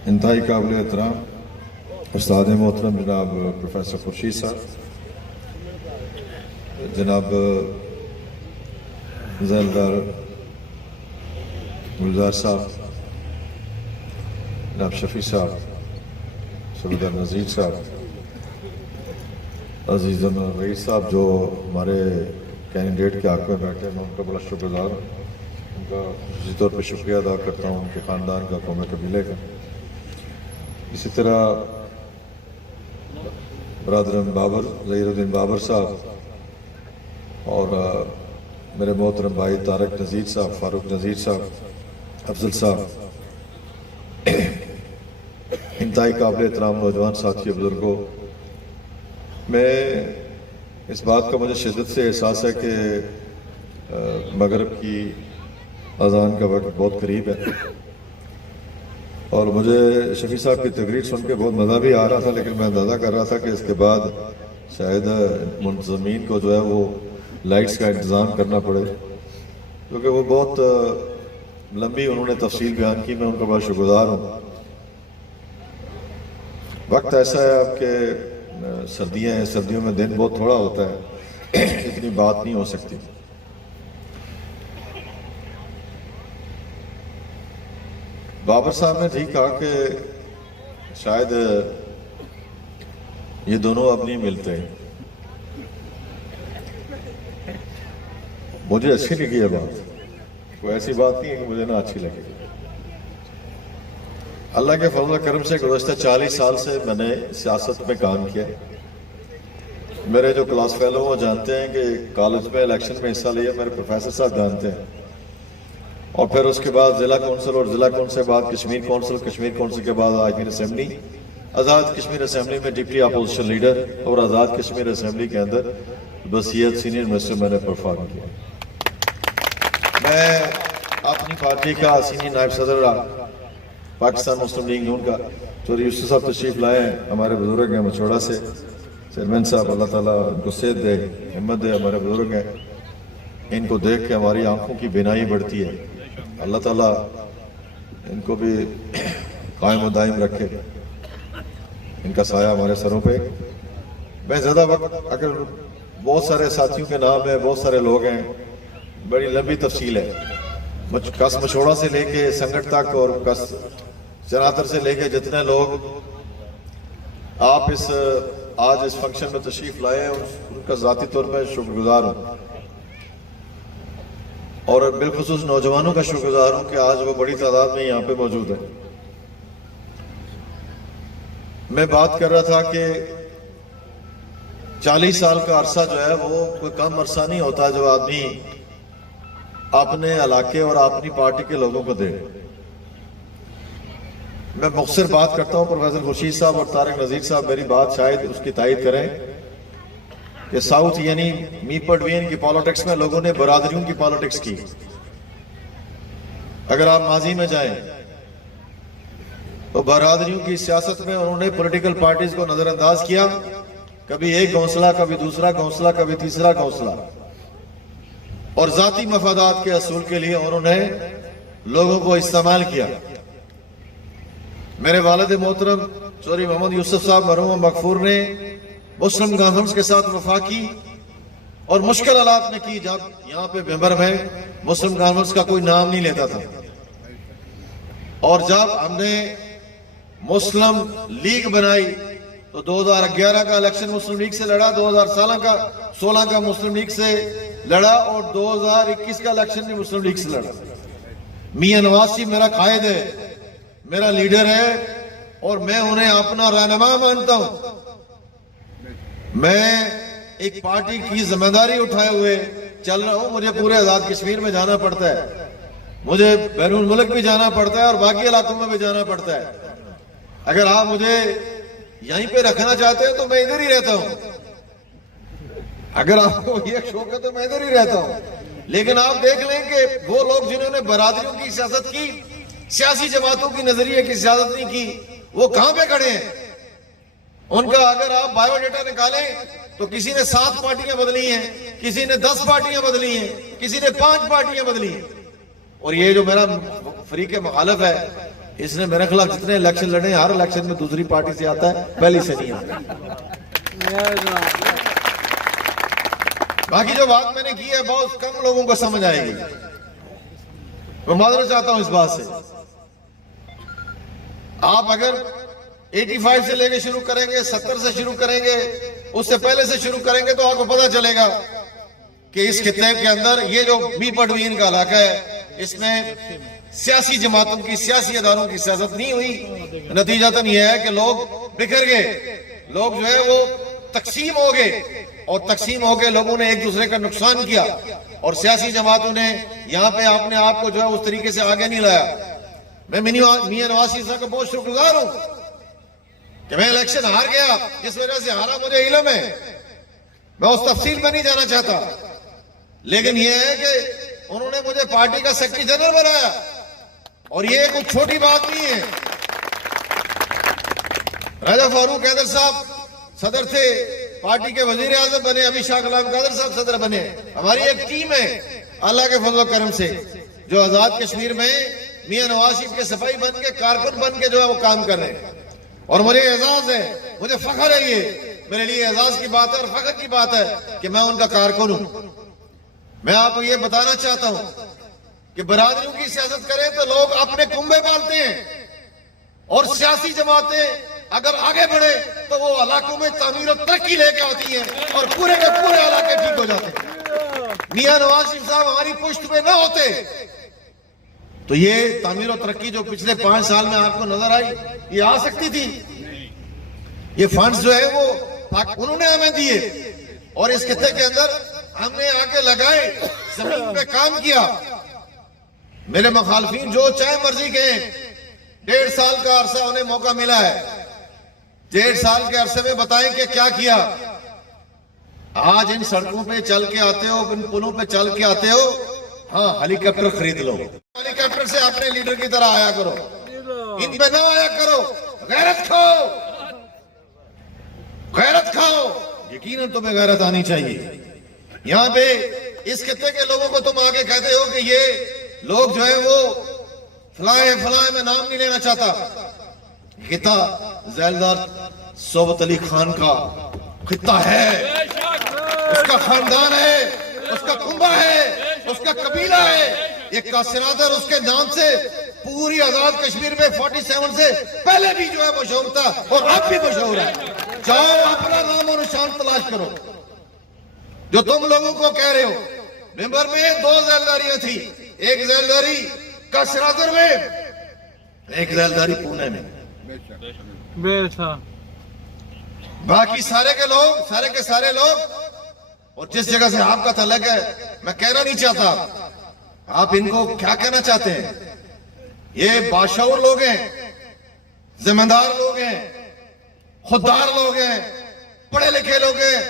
इंतहाई काबिल एहतराम उस्ताद मोहतरम जनाब प्रोफेसर खुर्शीद साहब, जनाब ज़ैलदार गुलजार साहब, जनाब शफी साहब, सफदर नज़ीर साहब, अजीज़ रईस साहब जो हमारे कैंडिडेट के हक़ में बैठे हैं, मैं उनका बड़ा शुक्रगुज़ार हूँ। उनका इसी तौर पर शुक्रिया अदा करता हूँ उनके ख़ानदान का, कौम कबीले का। इसी तरह बरदरम बाबर ज़हीरुद्दीन बाबर साहब और मेरे मोहतरम भाई तारक नज़ीर साहब, फ़ारूक नज़ीर साहब, अफजल साहब, इंतहाई काबिल एहतराम नौजवान साथी बुजुर्गों, मैं इस बात का मुझे शिद्दत से एहसास है कि मगरिब की अज़ान का वक्त बहुत करीब है और मुझे शफी साहब की तकरीर सुन के बहुत मज़ा भी आ रहा था, लेकिन मैं अंदाज़ा कर रहा था कि इसके बाद शायद मुंतज़मीन को जो है वो लाइट्स का इंतज़ाम करना पड़े, क्योंकि वो बहुत लंबी उन्होंने तफसील बयान की। मैं उनका बड़ा शुक्रगुज़ार हूँ। वक्त ऐसा है आपके सर्दियाँ हैं, सर्दियों में दिन बहुत थोड़ा होता है, इतनी बात नहीं हो सकती। बाबर साहब ने ठीक कहा कि शायद ये दोनों अब नहीं मिलते हैं। मुझे अच्छी लगी है बात, कोई ऐसी बात नहीं है कि मुझे ना अच्छी लगी। अल्लाह के फजल करम से गुज़श्ता 40 साल से मैंने सियासत में काम किया। मेरे जो क्लास फेलो वो जानते हैं कि कॉलेज में इलेक्शन में हिस्सा लिया, मेरे प्रोफेसर साहब जानते हैं। और फिर उसके बाद ज़िला कौंसिल और ज़िला कौंसिल के बाद कश्मीर कौंसिल, कश्मीर कौंसिल के बाद आज़ाद असेंबली, आज़ाद कश्मीर असेंबली में डिप्टी अपोजिशन लीडर और आज़ाद कश्मीर असेंबली के अंदर वसीयत सीनियर मिनिस्टर मैंने परफॉर्म किया। मैं अपनी पार्टी का सीनियर नायब सदर रहा, पाकिस्तान मुस्लिम लीग नून का। चौधरी यूसुफ साहब तशरीफ लाए हैं, हमारे बुजुर्ग हैं मछोड़ा से। चेयरमैन साहब अल्लाह ताला उनको सेहत दे, हिम्मत दे, हमारे बुजुर्ग हैं। इनको देख के हमारी आंखों की बिनाई बढ़ती है। अल्लाह ताला इनको भी कायम व दायम रखे, इनका साया हमारे सरों पे। मैं ज़्यादा वक्त, अगर बहुत सारे साथियों के नाम है, बहुत सारे लोग हैं, बड़ी लंबी तफसील है। कस मछोड़ा से लेके संगठ तक और कस चनातर से लेके जितने लोग आप आज इस फंक्शन में तशरीफ लाए हैं, उनका ज़ाती तौर पर शुक्रगुजार हूँ। और बिलखुसूस नौजवानों का शुक्रगुजार हूँ कि आज वो बड़ी तादाद में यहाँ पे मौजूद है। मैं बात कर रहा था कि 40 साल का अरसा जो है वो कोई कम अरसा नहीं होता जो आदमी अपने इलाके और अपनी पार्टी के लोगों को दे। मैं मुख्तसर बात करता हूँ। प्रोफेसर खुर्शीद साहब और तारक नज़ीर साहब मेरी बात शायद उसकी तायद करें कि साउथ यानी मीरपुर डिवीजन की पॉलिटिक्स में लोगों ने बरादरियों की पॉलिटिक्स की। अगर आप माजी में जाएं तो बरादरियों की सियासत में उन्होंने पॉलिटिकल पार्टीज को नजरअंदाज किया। कभी एक घोंसला, कभी दूसरा घोंसला, कभी तीसरा घोंसला, और जाती मफादात के असूल के लिए उन्होंने लोगों को इस्तेमाल किया। मेरे वालिद मोहतरम चौधरी मोहम्मद यूसुफ साहब मरहूम मगफूर ने मुस्लिम कॉन्फ्रेंस के साथ वफा की और मुश्किल हालात में की, जब यहाँ पे मेंबर में मुस्लिम कॉन्फ्रेंस का कोई नाम नहीं लेता था। और जब हमने मुस्लिम लीग बनाई तो 2011 का इलेक्शन मुस्लिम लीग से लड़ा, 2016 का मुस्लिम लीग से लड़ा और 2021 का इलेक्शन भी मुस्लिम लीग से लड़ा। मियां नवाज शरीफ मेरा कायद है, मेरा लीडर है और मैं उन्हें अपना रहनुमा मानता हूं। मैं एक पार्टी की जिम्मेदारी उठाए हुए चल रहा हूं। मुझे पूरे आजाद कश्मीर में जाना पड़ता है, मुझे बैरून मुल्क भी जाना पड़ता है और बाकी इलाकों में भी जाना पड़ता है। अगर आप मुझे यहीं पे रखना चाहते हैं तो मैं इधर ही रहता हूं। अगर आपको ये शौक है तो मैं इधर ही रहता हूं। लेकिन आप देख लें कि वो लोग जिन्होंने बरादरियों की सियासत की, सियासी जमातों की नजरिए की सियासत नहीं की, वो कहां पे खड़े हैं? उनका अगर आप बायोडेटा निकालें तो किसी ने 7 पार्टियां बदली हैं, किसी ने 10 पार्टियां बदली हैं, किसी ने 5 पार्टियां बदली हैं। और ये जो मेरा फरीक मुखालिफ है, इसने मेरे खिलाफ जितने इलेक्शन लड़े हर इलेक्शन में दूसरी पार्टी से आता है, पहली से नहीं आता। बाकी जो बात मैंने की है बहुत कम लोगों को समझ आएगी। मैं माजरत चाहता हूं इस बात से। आप अगर 85 से लेके शुरू करेंगे, 70 से शुरू करेंगे, उससे पहले से शुरू करेंगे तो आपको पता चलेगा कि इस खित्ते के अंदर ये जो बी पटवीन का इलाका है, इसमें सियासी जमातों की, सियासी अदारों की सियासत नहीं हुई। नतीजतन यह है कि लोग बिखर गए, लोग जो है वो तकसीम हो गए, और तकसीम हो गए लोगों ने एक दूसरे का नुकसान किया, और सियासी जमातों ने यहाँ पे अपने आप को जो है उस तरीके से आगे नहीं लाया। मैं मियां नवाज शरीफ साहब का बहुत शुक्रगुजार हूं कि मैं इलेक्शन हार गया, जिस वजह से हारा मुझे इल्म है, मैं उस तफसील में नहीं जाना चाहता, लेकिन यह है कि उन्होंने मुझे पार्टी का सेक्रेटरी जनरल बनाया, और ये कुछ छोटी बात नहीं है। राजा फारूक हैदर साहब सदर थे, पार्टी के वजीर आजम बने, अभी शाह गुलाम कादर साहब सदर बने। हमारी एक टीम है अल्लाह के फजल करम से जो आजाद कश्मीर में मियां नवाज शरीफ के सफाई बन के, कारकुन बन के जो है वो काम कर रहे हैं, और मुझे एजाज है, मुझे फख्र है, ये मेरे लिए एजाज की बात है और फख्र की बात है कि मैं उनका कारकुन हूं। मैं आपको ये बताना चाहता हूं कि बरादरियों की सियासत करें तो लोग अपने कुंबे पालते हैं, और सियासी जमातें अगर आगे बढ़े तो वो इलाकों में तामीर और तरक्की लेके आती है, और पूरे के पूरे इलाके ठीक हो जाते हैं। मियां नवाज शरीफ साहब हमारी पुष्ट पे ना होते तो ये तामीर और तरक्की जो पिछले 5 साल में आपको नजर आई, ये आ सकती थी। ये फंड्स जो है वो उन्होंने हमें दिए, और इस खित्ते के अंदर हमने आके लगाए, जमीन पे काम किया। मेरे मुखालफिन जो चाहे मर्जी के, 1.5 साल का अरसा उन्हें मौका मिला है, 1.5 साल के अरसे में बताएं कि क्या किया। आज इन सड़कों पे चल के आते हो, इन पुलों पे चल के आते हो, हाँ हेलीकॉप्टर खरीद लो, हेलीकॉप्टर से अपने लीडर की तरह आया करो, इन पे ना आया करो। गैरत खाओ, गैरत खाओ, यकीनन तुम्हें गैरत आनी चाहिए। यहाँ पे इस खित्ते के लोगों को तुम आगे कहते हो कि ये लोग जो है वो फलाए फलाए, में नाम नहीं लेना चाहता। खिता जैलदार सोबत अली खान का खिता है, उसका खानदान है, उसका कुंबा है, उसका कबीला है। एक कासिरादर उसके नाम से पूरी आजाद कश्मीर में 47 से पहले भी जो है मशहूर था, और अब भी मशहूर है। जाओ अपना नाम और निशान तलाश करो। जो तुम लोगों को कह रहे हो, मेंबर में 2 जैलदारियां थी, एक जैलदारी कासिरादर में, एक जैलदारी पुणे में। बाकी सारे के लोग, सारे के सारे लोग, और जिस जगह से आपका तलक है, मैं कहना नहीं चाहता, आप इनको क्या कहना चाहते हैं। ये बाशऊर लोग हैं, जिम्मेदार लोग हैं, खुददार लोग हैं, पढ़े लिखे लोग हैं।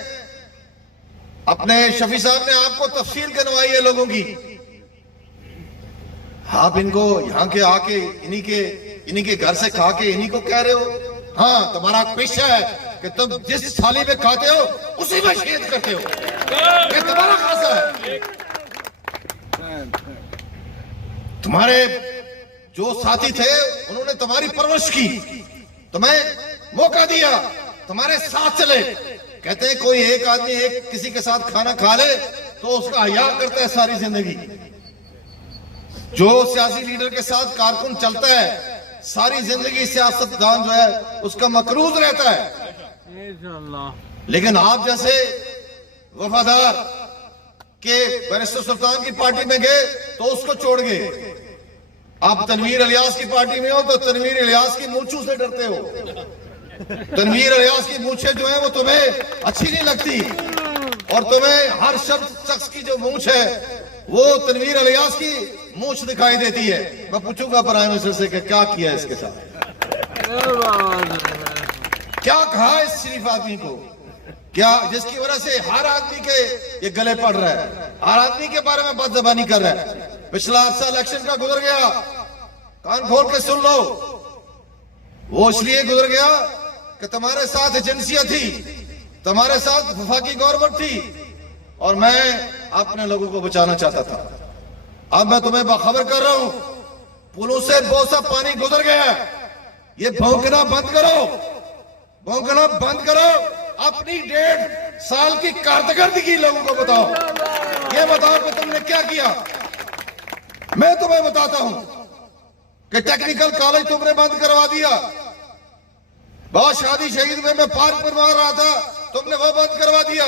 अपने शफी साहब ने आपको तफसील करवाई है लोगों की, आप इनको यहाँ के आके इन्हीं के घर से खा के इन्हीं को कह रहे हो। हाँ, तुम्हारा पेशा है कि तुम जिस थाली में खाते हो उसी में छेद करते हो, ये तुम्हारा खासा है। तुम्हारे जो साथी थे उन्होंने तुम्हारी परवरिश की, तुम्हें मौका दिया, तुम्हारे साथ चले। कहते हैं कोई एक आदमी एक किसी के साथ खाना खा ले तो उसका हया करता है सारी जिंदगी। जो सियासी लीडर के साथ कारकुन चलता है सारी जिंदगी सियासतदान जो है उसका मकरूज रहता है। लेकिन आप जैसे वफादार के बैरिस्टर सुल्तान की पार्टी में गए तो उसको छोड़ गए। आप तनवीर इलियास की पार्टी में हो तो तनवीर इलियास की मूंछों से डरते हो। तनवीर इलियास की मूंछें जो है वो तुम्हें अच्छी नहीं लगती, और तुम्हें हर शख्स की जो मूंछ है वो तनवीर इलियास की मूंछ दिखाई देती है। मैं पूछूंगा प्राइम मिनिस्टर से कि क्या किया इसके साथ, क्या कहा इस शरीफ आदमी को, क्या जिसकी वजह से हर आदमी के ये गले पड़ रहा है, हर आदमी के बारे में बदजबानी कर रहा है। पिछला अरसा इलेक्शन का गुजर गया, कान खोल के सुन लो, वो इसलिए गुजर गया कि तुम्हारे साथ एजेंसियां थी, तुम्हारे साथ वफाकी गवर्नमेंट थी, और मैं अपने लोगों को बचाना चाहता था। अब मैं तुम्हें बाखबर कर रहा हूं पुलों से बहुत सा पानी गुजर गया। ये भौंकना बंद करो, भौंकना बंद करो। अपनी 1.5 साल की कारकर्दगी लोगों को बताओ। ये बताओ कि तुमने क्या किया। मैं तुम्हें बताता हूं कि टेक्निकल कॉलेज तुमने बंद करवा दिया। बहुत शादी शहीद में मैं पार्क बनवा रहा था, तुमने वो बंद करवा दिया।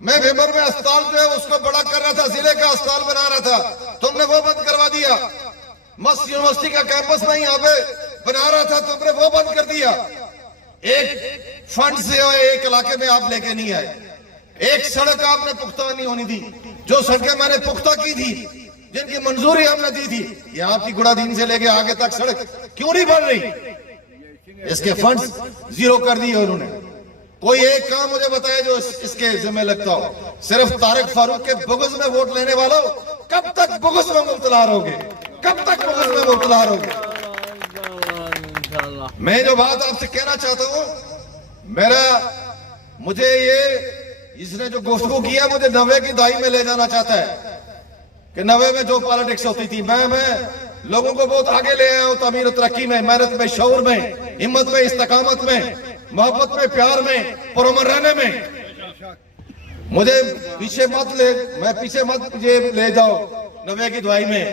मैं भेबर में अस्पताल जो है उसको बड़ा कर रहा था, जिले का अस्पताल बना रहा था, तुमने वो बंद करवा दिया। मस्त यूनिवर्सिटी का कैंपस में यहाँ पे बना रहा था, तुमने वो बंद कर दिया। एक फंड से एक इलाके में आप लेके नहीं आए। एक सड़क आपने पुख्ता नहीं होनी दी। जो सड़कें मैंने पुख्ता की थी, जिनकी मंजूरी हमने दी थी, ये आपकी गुड़ादीन से लेके आगे तक सड़क क्यों नहीं बन रही? इसके फंड्स जीरो कर दिए उन्होंने। कोई एक काम मुझे बताए जो इसके जिम्मे लगता हो। सिर्फ तारिक फारूक के बुग़्ज़ में वोट लेने वालों, कब तक बुग़्ज़ में मुब्तला रहोगे? कब तक बुग़्ज़ में मुब्तला रहोगे? मैं जो बात आपसे कहना चाहता हूं, मुझे ये इसने जो गुफ्तगू किया, मुझे 90 की दहाई में ले जाना चाहता है कि 90 में जो पॉलिटिक्स होती थी, मैं लोगों को बहुत आगे ले आया हूं। तामीर तरक्की में, मेहनत में, शऊर में, हिम्मत में, इस्तकामत में, मोहब्बत में, प्यार में, पुरअमन रहने में। मुझे पीछे मत ले जाओ 90 की दुआई में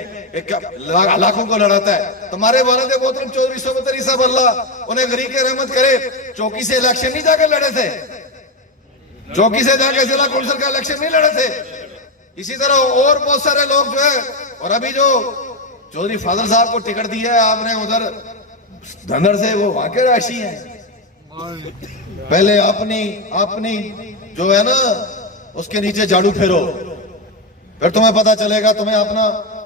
लाखों को लड़ाता है। तुम्हारे वालिद मोहतरम चौधरी सोबत अली साहब, अल्लाह उन्हें गरीब के रहमत करे, चौकी से इलेक्शन नहीं जाकर लड़े थे। चौकी से जाकर जिला कौंसिल का इलेक्शन नहीं लड़े थे। इसी तरह और बहुत सारे लोग जो है, और अभी जो चौधरी फाजल साहब को टिकट दी है आपने उधर धंधर से, वो वाकई राशि है। पहले अपनी जो है ना उसके नीचे झाड़ू फेरो, फिर तुम्हें पता चलेगा। तुम्हें अपना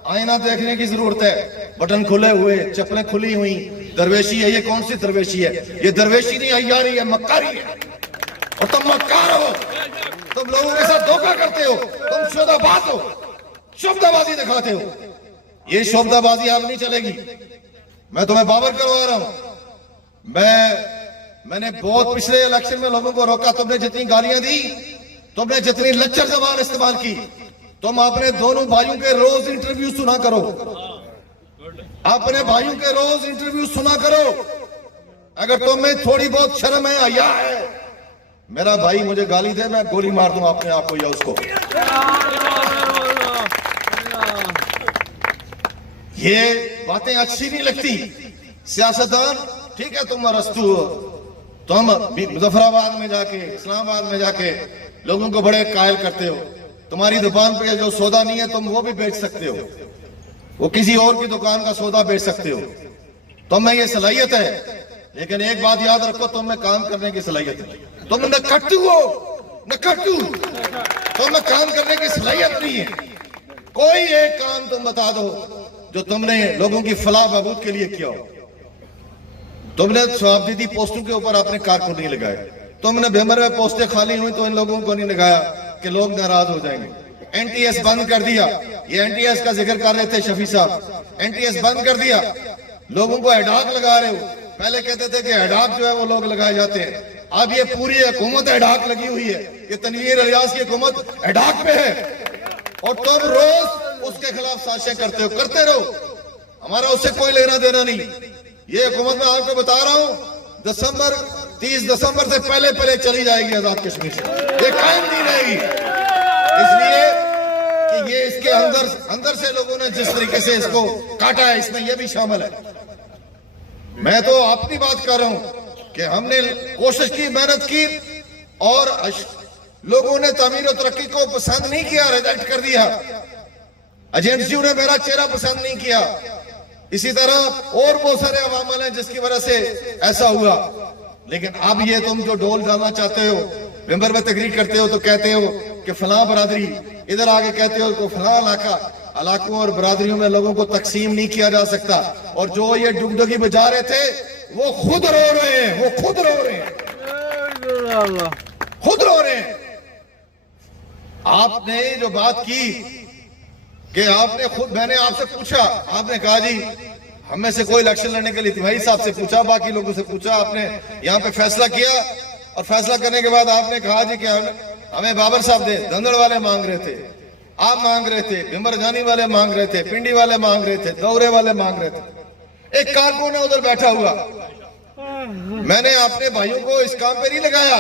आईना देखने की जरूरत है। बटन खुले हुए, चप्पलें खुली हुई, दरवेशी है। ये कौन सी दरवेशी है? ये दरवेशी नहीं, अय्यारी है, मक्कारी है। और तुम मक्कार हो, तुम लोगों के साथ धोखा करते हो, तुम शोधाबाज हो, शब्दाबाजी दिखाते हो। ये शब्दाबाजी अब नहीं चलेगी। मैं तुम्हें बाबर करवा रहा हूं। मैंने बहुत पिछले इलेक्शन में लोगों को रोका। तुमने जितनी गालियां दी, तुमने जितनी लच्चर जबान इस्तेमाल की, तुम अपने दोनों भाइयों के रोज इंटरव्यू सुना करो। अपने भाइयों के रोज इंटरव्यू सुना करो। अगर तुम्हें थोड़ी बहुत शर्म है, हया है, मेरा भाई मुझे गाली दे, मैं गोली मार दूं अपने आप को या उसको। ये बातें अच्छी नहीं लगती। सियासतदान ठीक है, तुम अरस्तू हो, तुम मुजफ्फराबाद में जाके, इस्लामाबाद में जाके लोगों को बड़े कायल करते हो। तुम्हारी दुकान पे जो सौदा नहीं है तुम वो भी बेच सकते हो, वो किसी और की दुकान का सौदा बेच सकते हो। तुम में ये सलाहियत है, लेकिन एक बात याद रखो, तुम में काम करने की सलाहियत है। तुम नकट्टू हो, नकट्टू। तुम में काम करने की सलाहियत नहीं है। कोई एक काम तुम बता दो जो तुमने लोगों की फलाह बहबूद के लिए किया हो। तुमने सवाबदीदी पोस्टों के ऊपर अपने कारकुन नहीं लगाए। तुमने भेमर में पोस्टें खाली हुई तो इन लोगों को नहीं लगाया कि लोग नाराज हो जाएंगे। एनटीएस बंद कर दिया। ये एनटीएस का जिक्र कर रहे थे शफी साहब। एनटीएस बंद कर दिया। लोगों को हेडाक लगा रहे हो। पहले कहते थे कि हेडाक जो है वो लोग लगाए जाते हैं। अब ये पूरी हुकूमत हेडाक लगी हुई है। ये तनवीर इलियास की हुकूमत हेडाक पे है और तुम रोज उसके खिलाफ साजिशें करते हो। करते रहो, हमारा उससे कोई लेना देना नहीं। ये हुकूमत मैं आपको बता रहा हूं, 30 दिसंबर से पहले चली जाएगी आजाद कश्मीर से। ये कायम नहीं रहेगी, इसलिए कि ये इसके अंदर से लोगों ने जिस तरीके से इसको काटा है, इसमें ये भी शामिल है। मैं तो अपनी बात कर रहा हूं कि हमने कोशिश की, मेहनत की और लोगों ने तामीर और तरक्की को पसंद नहीं किया, रिजेक्ट कर दिया। एजेंसियों ने मेरा चेहरा पसंद नहीं किया। इसी तरह और बहुत सारे अवामल हैं जिसकी वजह से ऐसा हुआ। लेकिन अब ये तुम जो डोल डालना चाहते हो, मेंबर में तकरीर करते हो तो कहते हो कि फलां बरादरी, इधर आगे कहते हो तो फलां इलाकों और बरादरियों में लोगों को तकसीम नहीं किया जा सकता। और जो ये डुगडुगी बजा रहे थे वो खुद रो रहे हैं, वो खुद रो रहे हैं, खुद रो रहे हैं। आपने जो बात की कि आपने खुद, मैंने आपसे पूछा, आपने कहा जी हम में से कोई इलेक्शन लड़ने के लिए भाई साहब से पूछा, बाकी लोगों से पूछा, आपने यहाँ पे फैसला किया और फैसला करने के बाद आपने कहा जी कि हमें बाबर साहब दे, धंधड़ वाले मांग रहे थे। आप मांग रहे थे, भिंबरगानी वाले मांग रहे थे, पिंडी वाले मांग रहे थे, दौरे वाले मांग रहे थे। एक कारकुन है उधर बैठा हुआ, मैंने अपने भाइयों को इस काम पे नहीं लगाया।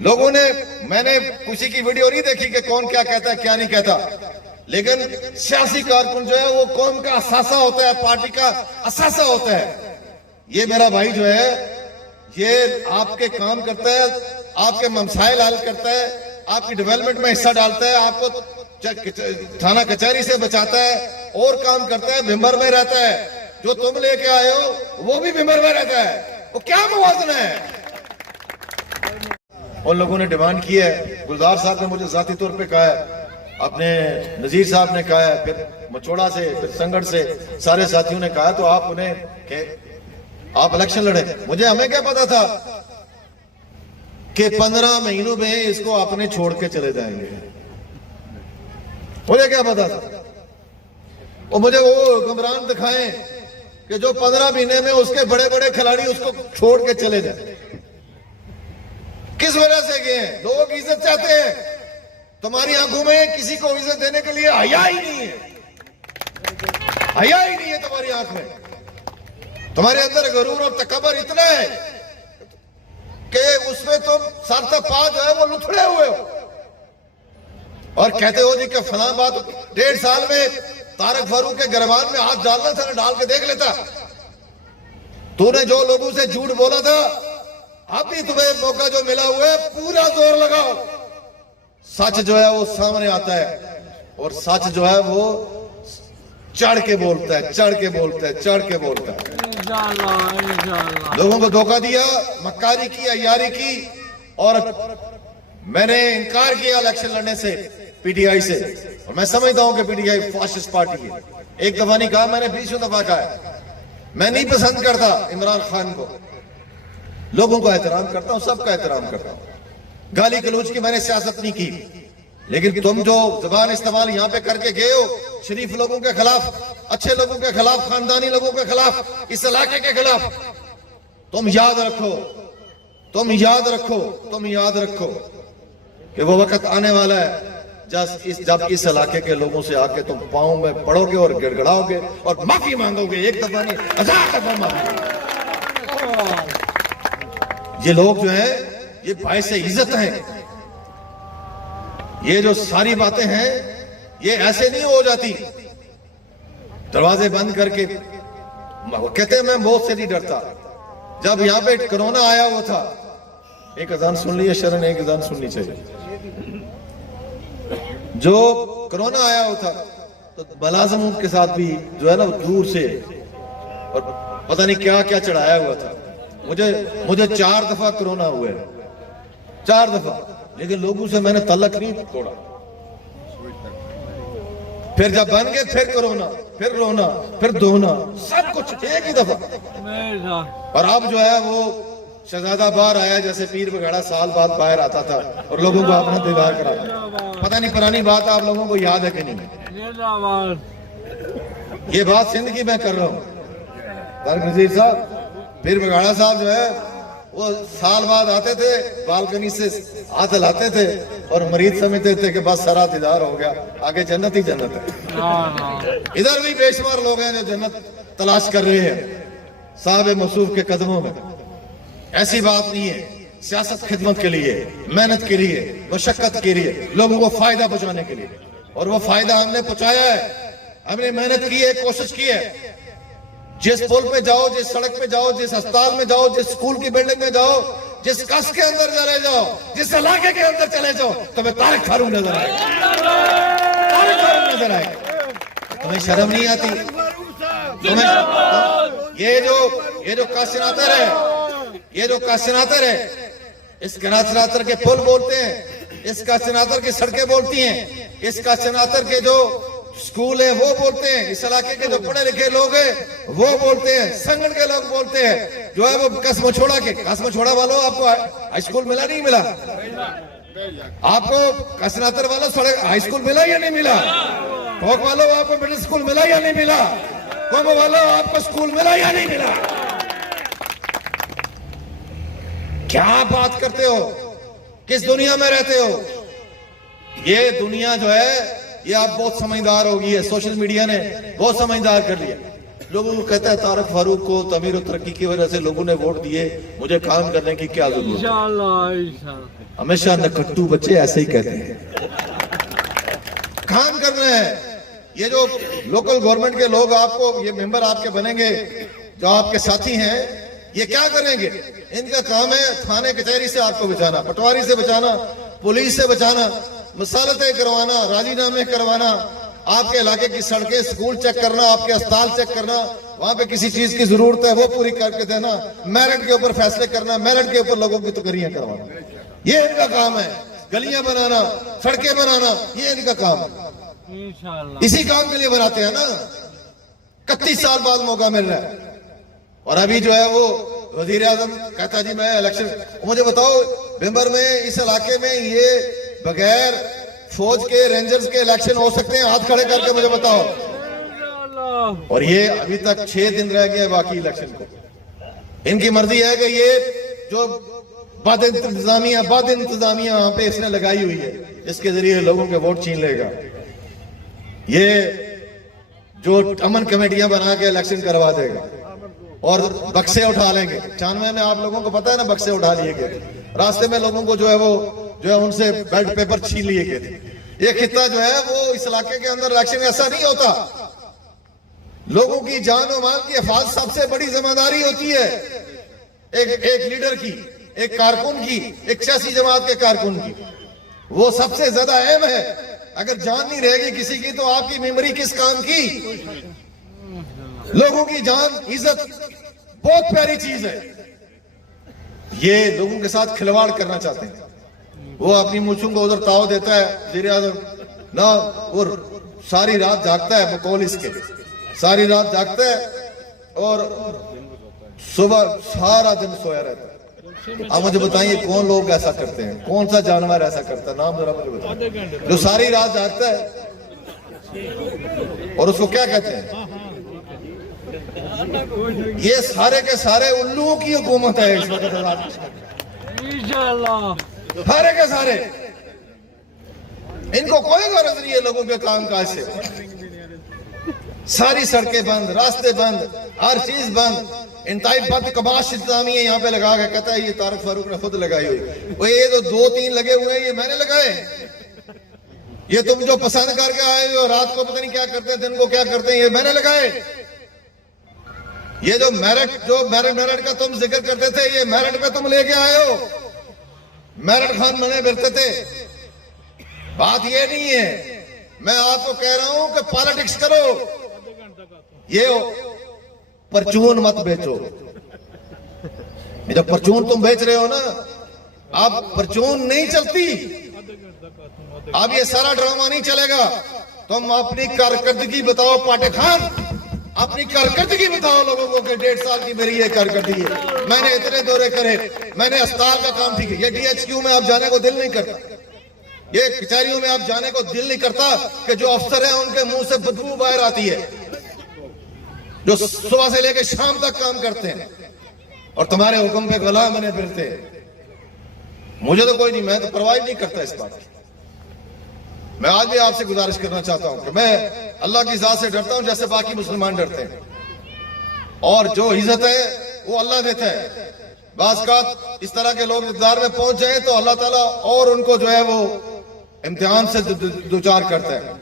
लोगों ने, मैंने किसी की वीडियो नहीं देखी कि कौन क्या कहता है क्या नहीं कहता, लेकिन सियासी कारकुन जो है वो कौम का असासा होता है, पार्टी का असासा होता है। ये मेरा भाई जो है ये आपके काम करता है, आपके मसाइल हल करता है, आपकी डेवलपमेंट में हिस्सा डालता है, आपको थाना कचहरी से बचाता है और काम करता है, भिंबर में रहता है। जो तुम लेके आए हो वो भी भिंबर में रहता है, वो क्या मुवाजना है? उन लोगों ने डिमांड की है, गुलजार साहब ने मुझे जाती तौर पे कहा है, अपने नजीर साहब ने कहा है, फिर मचोड़ा से, फिर संगठ से सारे साथियों ने कहा, तो आप उन्हें आप इलेक्शन लड़े। हमें क्या पता था कि 15 महीनों में इसको अपने छोड़ के चले जाएंगे, मुझे क्या पता था? और मुझे वो हुक्मरान दिखाएं कि जो 15 महीने में उसके बड़े बड़े खिलाड़ी उसको छोड़ के चले जाए। किस वजह से गए हैं? लोग इज्जत चाहते हैं, तुम्हारी आंखों में किसी को इज्जत देने के लिए हया ही नहीं है, हया ही नहीं है तुम्हारी आंख में। तुम्हारे अंदर गरूर और तकबर इतना है कि उसमें तुम सारता पा जो है वो लुथड़े हुए हो और कहते हो जी कि फलां बात। 1.5 साल में तारक फारूक के गिरबान में हाथ डालना था, डाल के देख लेता। तूने जो लोगों से झूठ बोला था, अब भी तुम्हें मौका जो मिला हुआ है पूरा जोर लगाओ। सच जो है वो सामने आता है और सच जो है वो चढ़ के बोलता है, चढ़ के बोलता है, चढ़ के बोलता है। लोगों को धोखा दिया, मक्कारी की, अय्यारी की, और मैंने इनकार किया इलेक्शन लड़ने से पीटीआई से। और मैं समझता हूं कि पीटीआई फासिस्ट पार्टी है। एक दफा नहीं कहा, मैंने 20 दफा कहा है। मैं नहीं पसंद करता इमरान खान को, लोगों का एहतराम करता हूं, सबका एहतराम करता हूं। गाली गलौज की मैंने सियासत नहीं की, लेकिन तुम जो जुबान इस्तेमाल यहां पे करके गए हो शरीफ लोगों के खिलाफ, अच्छे लोगों के खिलाफ, खानदानी लोगों के खिलाफ, इस इलाके के खिलाफ, तुम याद रखो, तुम याद रखो, तुम याद रखो कि वो वक्त आने वाला है जब इस इलाके के लोगों से आके तुम पांव में पड़ोगे और गिड़गिड़ाओगे और माफी मांगोगे। एक दफा नहीं, 1000 दफा मांगोगे। ये लोग जो है ये भाई से इज्जत है। ये जो सारी बातें हैं ये ऐसे नहीं हो जाती दरवाजे बंद करके। कहते हैं मैं मौत से नहीं डरता। जब यहाँ पे कोरोना आया हुआ था, एक अजान सुन ली है शरण, एक अजान सुननी चाहिए। जो कोरोना आया हुआ था तो मुलाजिमों के साथ भी जो है ना दूर से, और पता नहीं क्या क्या चढ़ाया हुआ था। मुझे 4 दफा कोरोना हुआ है, 4 दफा, लेकिन लोगों से मैंने तल्लक नहीं तोड़ा। फिर जब बन गए फिर कोरोना, फिर रोना, फिर धोना, सब कुछ एक ही दफा। और अब जो है वो शहजादा बाहर आया जैसे पीर बघाड़ा साल बाद बाहर आता था और लोगों को अपना दीदार कराया। पता नहीं पुरानी बात आप लोगों को याद है कि नहीं? ये बात सिंध की मैं कर रहा हूँ। तारक नजीर साहब, पीर बघाड़ा साहब जो है वो साल बाद आते थे, बालकनी से हाथ हिलाते थे और मरीज समझते थे कि बस सारा दीदार हो गया, आगे जन्नत ही जन्नत है। इधर भी बेशुमार लोग हैं जो जन्नत तलाश कर रहे हैं साहब मौसूफ के कदमों में। ऐसी बात नहीं है। सियासत खिदमत के लिए, मेहनत के लिए, मशक्कत के लिए, लोगों को फायदा पहुंचाने के लिए, और वो फायदा हमने पहुंचाया है। हमने मेहनत की है, कोशिश की है। जिस पुल पे जाओ, जिस सड़क पे जाओ, जिस अस्पताल में जाओ, जिस स्कूल की बिल्डिंग में जाओ, जिस कस्ब के अंदर चले जाओ, जिस इलाके के अंदर चले जाओ, तुम्हें तारक फारूक नजर आएगा, तारक फारूक नजर आएगा। तुम्हें शर्म नहीं आती? तुम्हें ये जो कासिनातर है, ये जो कासिनातर है, इस कासिनातर के पुल बोलते हैं, इस कासिनातर की सड़कें बोलती हैं, इस कासिनातर के जो स्कूल है वो बोलते हैं, इस इलाके के जो पढ़े लिखे लोग हैं वो बोलते हैं, संगठन के लोग बोलते हैं, जो है वो कसम छोड़ा वालों, आपको हाई स्कूल मिला नहीं मिला? आपको कसनातर वालों हाई स्कूल मिला या नहीं मिला? कोक वालों आपको मिडिल स्कूल मिला या नहीं मिला? कोको वालों आपको स्कूल मिला या नहीं मिला? क्या बात करते हो? किस दुनिया में रहते हो? ये दुनिया जो है ये अब बहुत समझदार हो गई है, सोशल मीडिया ने बहुत समझदार कर लिया। लोगों को कहता है तारक फारूक को तमीर और तरक्की की वजह से लोगों ने वोट दिए, मुझे काम करने की क्या जरूरत है। हमेशा नकट्टू बच्चे ऐसे ही कहते हैं, काम करना है। ये जो लोकल गवर्नमेंट के लोग आपको, ये मेंबर आपके बनेंगे, जो आपके साथी हैं, ये क्या करेंगे? इनका काम है थाने कचहरी से आपको बचाना, पटवारी से बचाना, पुलिस से बचाना, मसालतें करवाना, राजीनामे करवाना, आपके इलाके की सड़कें, स्कूल चेक करना, आपके अस्पताल चेक करना, वहां पे किसी चीज की जरूरत है वो पूरी करके देना, मेरिट के ऊपर फैसले करना, मेरिट के ऊपर लोगों की तकरीरें करवाना, ये इनका काम है। गलियां बनाना, सड़कें बनाना, ये इनका काम है। इसी काम के लिए बनाते हैं ना। 31 साल बाद मौका मिल रहा है और अभी जो है वो वजीर आजम कहता जी मैं इलेक्शन, मुझे बताओ मेंबर में इस इलाके में ये बगैर फौज के, रेंजर्स के इलेक्शन हो सकते हैं? हाथ खड़े करके मुझे बताओ। और ये अभी तक 6 दिन रह गए बाकी इलेक्शन को। इनकी मर्जी है कि ये जो बद इंतजामिया यहाँ पे इसने लगाई हुई है, इसके जरिए लोगों के वोट छीन लेगा। ये जो अमन कमेटियां बना के इलेक्शन करवा देगा और बक्से उठा लेंगे। 96 में आप लोगों को पता है ना, बक्से उठा लिए गए, रास्ते में लोगों को जो है उनसे बैलेट पेपर छीन लिए गए थे। ये खित्ता जो है वो इस इलाके के अंदर इलेक्शन ऐसा नहीं होता। लोगों की जान और माल की हिफाजत सबसे बड़ी जिम्मेदारी होती है एक लीडर की, एक कारकुन की, एक सियासी जमात के कारकुन की। वो सबसे ज्यादा अहम है। अगर जान नहीं रहेगी किसी की तो आपकी मेमोरी किस काम की? लोगों की जान, इज्जत बहुत प्यारी चीज है। ये लोगों के साथ खिलवाड़ करना चाहते हैं। वो अपनी मूछों को उधर ताव देता है वज़ीर आज़म ना, वो सारी रात जागता है, बकौल इसके सारी रात जागता है और सुबह सारा दिन सोया रहता है। अब मुझे बताइए कौन लोग ऐसा करते हैं, कौन सा जानवर ऐसा करता है? नाम जरा मुझे बताइए जो सारी रात जागता है। और उसको क्या कहते हैं? ये सारे के सारे उल्लुओं की हुकूमत है इस वक्त, सारे के सारे। इनको कोई गरज नहीं है लोगों के काम काज से। सारी सड़कें बंद, रास्ते बंद, हर चीज बंद। इंतहाई बदकबाश इंतजामिया यहाँ पे लगा के कहता है ये तारक फारूक ने खुद लगाई हुई। वो ये तो 2-3 लगे हुए हैं, ये मैंने लगाए। ये तुम जो पसंद करके आए हो, रात को पता नहीं क्या करते हैं, दिन को क्या करते हैं, ये मैंने लगाए। ये जो मेरिट का तुम जिक्र करते थे, ये मेरिट पे तुम लेके आए हो। मेरिट खान बने फिरते थे। बात ये नहीं है, मैं आपको कह रहा हूं कि पॉलिटिक्स करो, ये परचून मत बेचो। जब परचून तुम बेच रहे हो ना, अब परचून नहीं चलती। अब ये सारा ड्रामा नहीं चलेगा। तुम अपनी कारकर्दगी बताओ पाटे खान, अपनी कारकर्दगी बताओ लोगों को कि 1.5 साल की मेरी ये कारकर्दगी है, मैंने इतने दौरे करे, मैंने अस्पताल का काम ठीक है। ये DHQ में आप जाने को दिल नहीं करता, ये कचहरियों में आप जाने को दिल नहीं करता कि जो अफसर है उनके मुंह से बदबू बाहर आती है, जो सुबह से लेकर शाम तक काम करते हैं और तुम्हारे हुक्म पे गुलाम बने फिरते हैं। मुझे तो कोई नहीं, मैं तो परवाह नहीं करता इस बात की। मैं आज भी आपसे गुजारिश करना चाहता हूं कि मैं अल्लाह की जात से डरता हूं जैसे बाकी मुसलमान डरते हैं, और जो इज्जत है वो अल्लाह देता है। बाज़ इस तरह के लोग इक़्तिदार में पहुंच जाए तो अल्लाह ताला और उनको जो है वो इम्तिहान से दुचार करता है।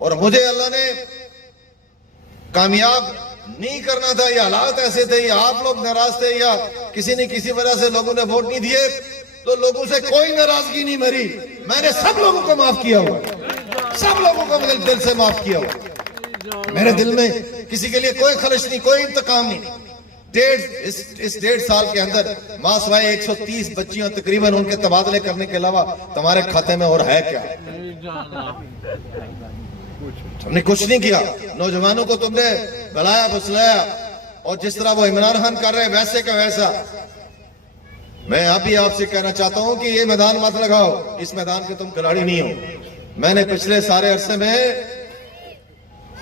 और मुझे अल्लाह ने कामयाब नहीं करना था, या हालात ऐसे थे, या आप लोग नाराज थे, या किसी ने किसी वजह से लोगों ने वोट नहीं दिए, तो लोगों से कोई नाराजगी नहीं मरी। मैंने सब लोगों को माफ किया हुआ, सब लोगों को मेरे दिल से माफ किया हुआ। मेरे दिल में किसी के लिए कोई खलिश नहीं, कोई इंतकाम नहीं। इस 1.5 साल के अंदर मां सवाए 130 बच्चियों तकरीबन उनके तबादले करने के अलावा तुम्हारे खाते में और है क्या? हमने कुछ नहीं किया। नौजवानों को तुमने गलाया फुसलाया, और जिस तरह वो इमरान खान कर रहे वैसे का वैसा। मैं अभी आपसे कहना चाहता हूं कि ये मैदान मत लगाओ, इस मैदान के तुम खिलाड़ी नहीं हो। मैंने पिछले सारे अरसे में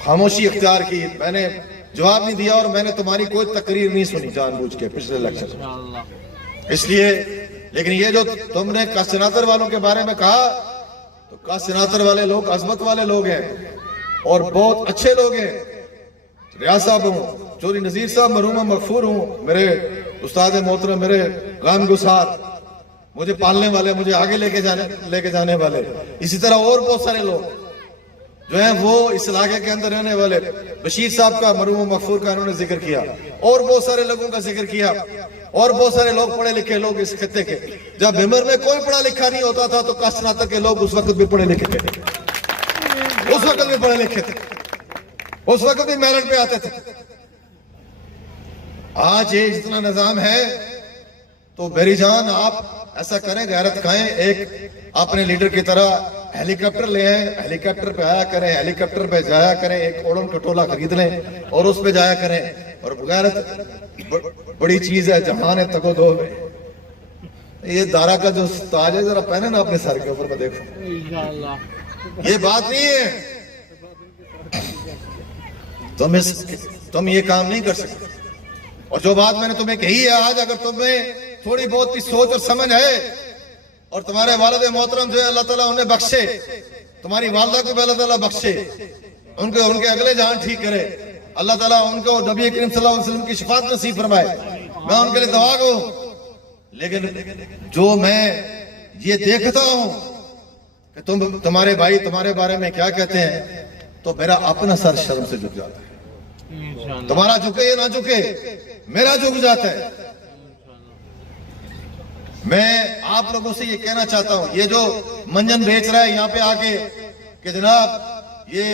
खामोशी इख्तियार की, मैंने जवाब नहीं दिया, और मैंने तुम्हारी कोई तकरीर नहीं सुनी जानबूझ के पिछले इलेक्शन में। इसलिए, लेकिन ये जो तुमने कशनातर वालों के बारे में कहा, तो तो कासिनातर वाले लोग अजमत वाले लोग हैं और बहुत अच्छे लोग हैं। रियाज साहब हूँ, चौधरी नजीर साहब मरूमा मगफूर हूँ, मेरे उस्ताद मोहतरम, मेरे गाम गुसार, मुझे पालने वाले, मुझे आगे लेके जाने वाले। इसी तरह और बहुत सारे लोग जो हैं वो इस इलाके के अंदर रहने वाले। बशीर साहब का, मरूमा मगफूर का उन्होंने जिक्र किया, और बहुत सारे लोगों का जिक्र किया, और बहुत सारे लोग पढ़े लिखे लोग इस खत्ते के। जब भिमर में कोई पढ़ा लिखा नहीं होता था तो काशनातर के लोग उस वक्त भी पढ़े लिखे थे, उस वक्त भी पढ़े लिखे थे, उस वक्त भी मेरिट पे आते थे। आज ये इतना निजाम है तो मेरी जान आप ऐसा करें, गैरत खाएं, एक अपने लीडर की तरह हेलीकॉप्टर ले आए, हेलीकॉप्टर पे आया करें, हेलीकॉप्टर पे जाया करें, एक ओड़न खटोला खरीद लें और उस पे जाया करें। और गैरत बड़ी चीज है, जहान है तको दो में। ये दारा का जो ताज है जरा पहने ना अपने सर के ऊपर में, देखो ये बात नहीं है। तुम ये काम नहीं कर सकते। और जो बात मैंने तुम्हें कही है आज, अगर तुम्हें थोड़ी बहुत की सोच और समझ है और तुम्हारे वालिद मोहतरम जो है अल्लाह ताला उन्हें बख्शे, तुम्हारी वालदा को भी अल्लाह ताला बख्शे, उनके अगले जान ठीक करे, अल्लाह ताला उनको नबी करीम सल्लल्लाहु अलैहि वसल्लम की शफाअत नसीब फरमाए, मैं उनके लिए दुआ करूं। लेकिन जो मैं ये देखता हूं कि तुम्हारे भाई तुम्हारे बारे में क्या कहते हैं, तो मेरा अपना सर शर्म से झुक जाता है। तुम्हारा झुके या ना झुके, मेरा झुक जाता है। मैं आप लोगों से ये कहना चाहता हूं, ये जो मंजन बेच रहा है यहाँ पे आके कि जनाब ये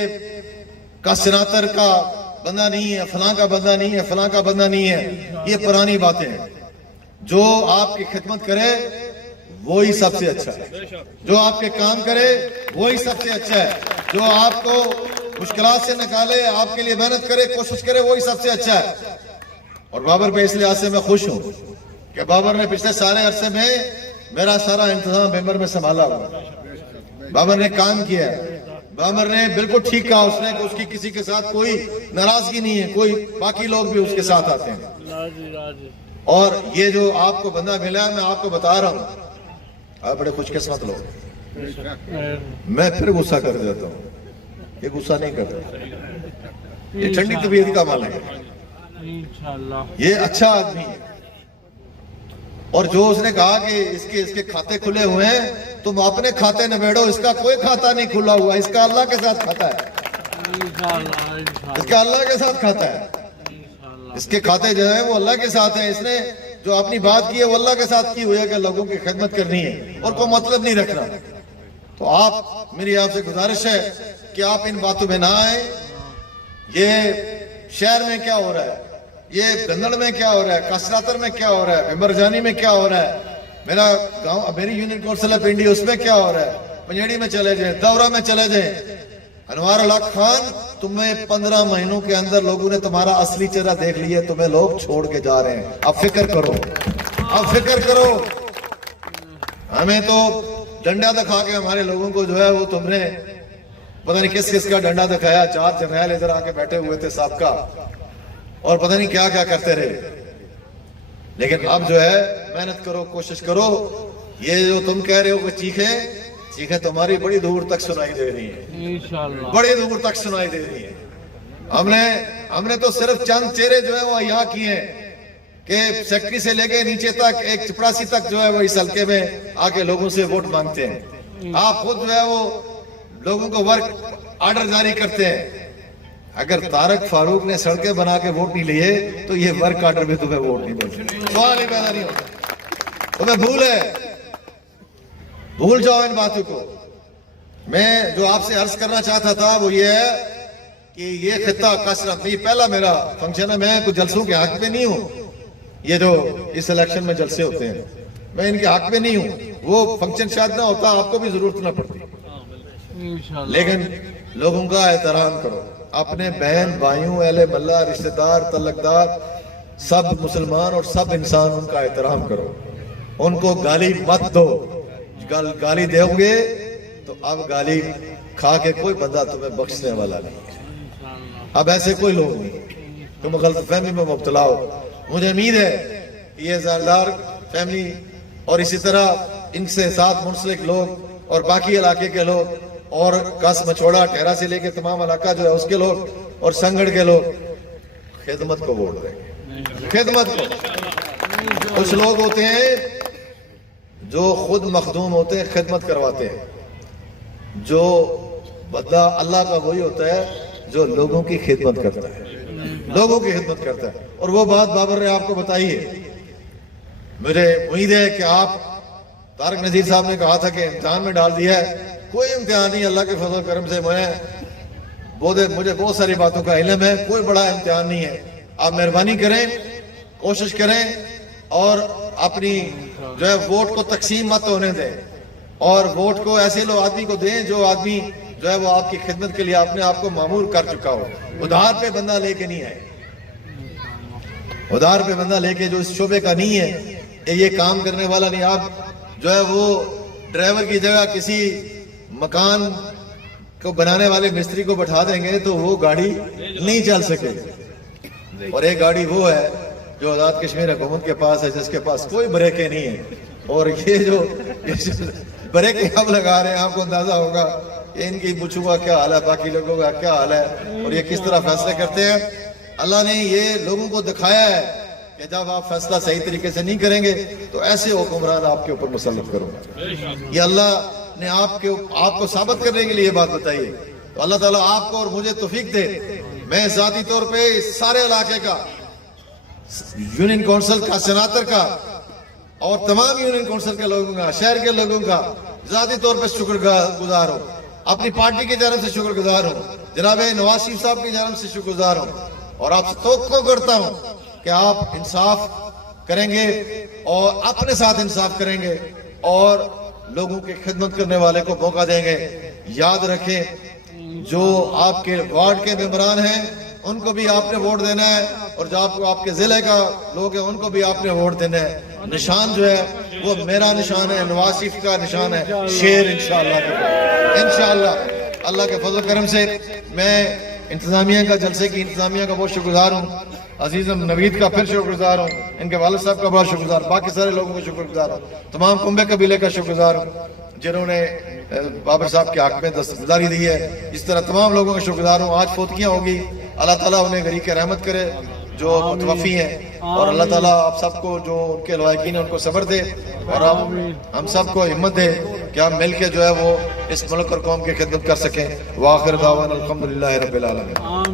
कासिनातर का बंदा नहीं है, फलां का बंदा नहीं है, फलां का बंदा नहीं है, ये पुरानी बातें हैं। जो आपकी खिदमत करे वो ही सबसे अच्छा है, जो आपके काम करे वो ही सबसे अच्छा है, जो आपको मुश्किलात से निकाले, आपके लिए मेहनत करे, कोशिश करे, वो ही सबसे अच्छा है। और बाबर पे इस लिहाज से मैं खुश हूं कि बाबर ने पिछले सारे अरसे में मेरा सारा इंतजाम मेंबर में संभाला हुआ, बाबर ने काम किया, बाबर ने बिल्कुल ठीक कहा उसने कि उसकी किसी के साथ कोई नाराजगी नहीं है, कोई बाकी लोग भी उसके साथ आते हैं। और ये जो आपको बंदा मिला है, मैं आपको बता रहा हूँ, आप बड़े खुशकिस्मत लोग। मैं फिर गुस्सा कर देता हूँ, ये गुस्सा नहीं करता, ये ठंडी तबीयत का मालिक है, ये अच्छा आदमी है। और जो उसने कहा कि इसके खाते खुले हुए हैं, तुम अपने खाते निबेड़ो, इसका कोई खाता नहीं खुला हुआ, इसका अल्लाह के साथ खाता है, इसका अल्लाह के साथ खाता है, इसके खाते जो है वो अल्लाह के साथ है। इसने जो अपनी बात की है वो अल्लाह के साथ की हुई है कि लोगों की खिदमत करनी है और कोई मतलब नहीं रखना। तो आप, मेरी आपसे गुजारिश है कि आप इन बातों में ना आए। ये शहर में क्या हो रहा है, ये गंदड़ में क्या हो रहा है, कासरातर में क्या हो रहा है, बिमरजानी में क्या हो रहा है, मेरा गांव, मेरी यूनियन काउंसिल ऑफ इंडिया, उसमें क्या हो रहा है, पंजेड़ी में चले जाए, दौरा में चले जाए। अनवार अल हक खान, तुम्हें 15 महीनों के अंदर लोगों ने तुम्हारा असली चेहरा देख लिया, तुम्हें लोग छोड़ के जा रहे हैं। अब फिक्र करो, अब फिक्र करो। हमें तो डंडा दिखा के हमारे लोगों को जो है वो तुमने पता नहीं किस किस का डंडा दिखाया। 4 जर्नैल इधर आके बैठे हुए थे सबका, और पता नहीं क्या क्या करते रहे। लेकिन अब जो है मेहनत करो, कोशिश करो। ये जो तुम कह रहे हो कि चीखें तुम्हारी बड़ी दूर तक सुनाई दे रही है, इंशाअल्लाह बड़ी दूर तक सुनाई दे रही है। हमने तो सिर्फ चंद चेहरे जो है वो यहाँ किए हैं कि सेक्रेटरी से लेके नीचे तक, एक चपरासी तक जो है वो इस हल्के में आके लोगों से वोट मांगते हैं। आप खुद जो है वो लोगों को वर्क ऑर्डर जारी करते हैं। अगर तारक फारूक ने सड़कें बना के वोट नहीं लिए तो ये वर्क ऑर्डर में तुम्हें वोट नहीं मिलते, सवाल ही पैदा नहीं होता। तुम्हें भूल है, भूल जाओ इन बातों को। मैं जो आपसे अर्ज करना चाहता था वो ये है कि ये खिता कसरत नहीं, पहला मेरा फंक्शन है, मैं कुछ जलसों के हक में नहीं हूँ। ये जो इस इलेक्शन में जलसे होते हैं, मैं इनके हक में नहीं हूँ। वो फंक्शन शायद ना होता, आपको भी जरूरत ना पड़ती, लेकिन लोगों का एहतराम करो। अपने बहन भाइयों, अहले मल्ला, रिश्तेदार, तलकदार, सब मुसलमान और सब इंसान, उनका एहतराम करो। उनको गाली मत दो। गाली दोगे तो अब गाली खा के कोई बंदा तुम्हें बख्शने वाला नहीं है। अब ऐसे कोई लोग नहीं, तुम गलतफहमी में मुब्तला हो। मुझे उम्मीद है कि ये ज़ारदार फैमिली और इसी तरह इनसे साथ मुंसलिक लोग और बाकी इलाके के लोग और कस मछोड़ा ठहरा से लेके तमाम इलाका जो है उसके लोग और संगड़ के लोग खिदमत को वोट देंगे, खिदमत को। कुछ लोग होते हैं जो खुद मखदूम होते हैं, खिदमत करवाते हैं। जो बंदा अल्लाह का वही होता है जो लोगों की खिदमत करता है, लोगों की खिदमत करता है। और वो बात बाबर ने आपको बताई है। मुझे उम्मीद है कि आप, तारक नजीर साहब ने कहा था कि इम्तिहान में डाल दिया है, कोई इम्तिहान नहीं, अल्लाह के फजल करम से मुझे बहुत सारी बातों का इल्म है, कोई बड़ा इम्तिहान नहीं है। आप मेहरबानी करें, कोशिश करें और अपनी जो है वोट को तकसीम मत होने दें और वोट को ऐसे लोग आदमी को दें जो आदमी जो है वो आपकी खिदमत के लिए अपने आप को मामूर कर चुका हो। उधार पे बंदा लेके नहीं है, उधार पे बंदा लेके जो इस शोबे का नहीं है, ये काम करने वाला नहीं। आप जो है वो ड्राइवर की जगह किसी मकान को बनाने वाले मिस्त्री को बैठा देंगे तो वो गाड़ी नहीं चल सके। और एक गाड़ी वो है जो आजाद कश्मीर हुकूमत के पास है, जिसके पास कोई ब्रेकें नहीं है। और ये जो ब्रेकें अब लगा रहे हैं, आपको अंदाजा होगा इनकी बुच्चों का क्या हाल है, बाकी लोगों का क्या हाल है और ये किस तरह फैसले करते हैं। अल्लाह ने ये लोगों को दिखाया है कि जब आप फैसला सही तरीके से नहीं करेंगे तो ऐसे हुक्मरान आपके ऊपर मुसल्लत करूंगा। ये अल्लाह ने आपको साबित करने के लिए बात बताई है। तो अल्लाह ताला आपको और मुझे तौफीक दे। मैं जाती तौर पे सारे इलाके का, यूनियन काउंसिल का, सेनातर का और तमाम यूनियन काउंसिल के लोगों का, शहर के लोगों का जाती तौर पर शुक्रगुजार हूँ। अपनी पार्टी की जानब से शुक्रगुजार हूँ, जनाब नवाज शरीफ साहब की जानब से शुक्रगुजार हूँ। और आपसे तवक्को करता हूँ कि आप इंसाफ करेंगे और अपने साथ इंसाफ करेंगे और लोगों की खिदमत करने वाले को मौका देंगे। याद रखें, जो आपके वार्ड के मेंबरान हैं उनको भी आपने वोट देना है और जो आपके जिले का लोग हैं उनको भी आपने वोट देना है। निशान जो है वो मेरा निशान है, नवाज शरीफ का निशान है, शेर। इंशाअल्लाह अल्लाह के फजल करम से मैं इंतजामिया का, जलसे की इंतजामिया का बहुत शुक्रगुजार हूँ। अजीजम नवीद का फिर शुक्रगुजार हूँ, इनके वालिद साहब का बहुत शुक्रगुजार, बाकी सारे लोगों का शुक्रगुजार हूँ, तमाम कुंबे कबीले का शुक्रगुजार हूँ जिन्होंने बाबर साहब के हक में दस्तगुजारी दी है। इस तरह तमाम लोगों का शुक्रगुजार हूँ। आज फोतकियाँ होगी, अल्लाह ताला उन्हें गरीब के रहमत करे जो मुतवफ़ी हैं और अल्लाह ताला आप सबको जो उनके लवाकिन है उनको सब्र दे और हम सबको हिम्मत दे कि हम मिल के जो है वो इस मुल्क और कौम की खिदमत कर सकें। वाखिर दावाना अल्हम्दुलिल्लाहि रब्बिल आलमीन।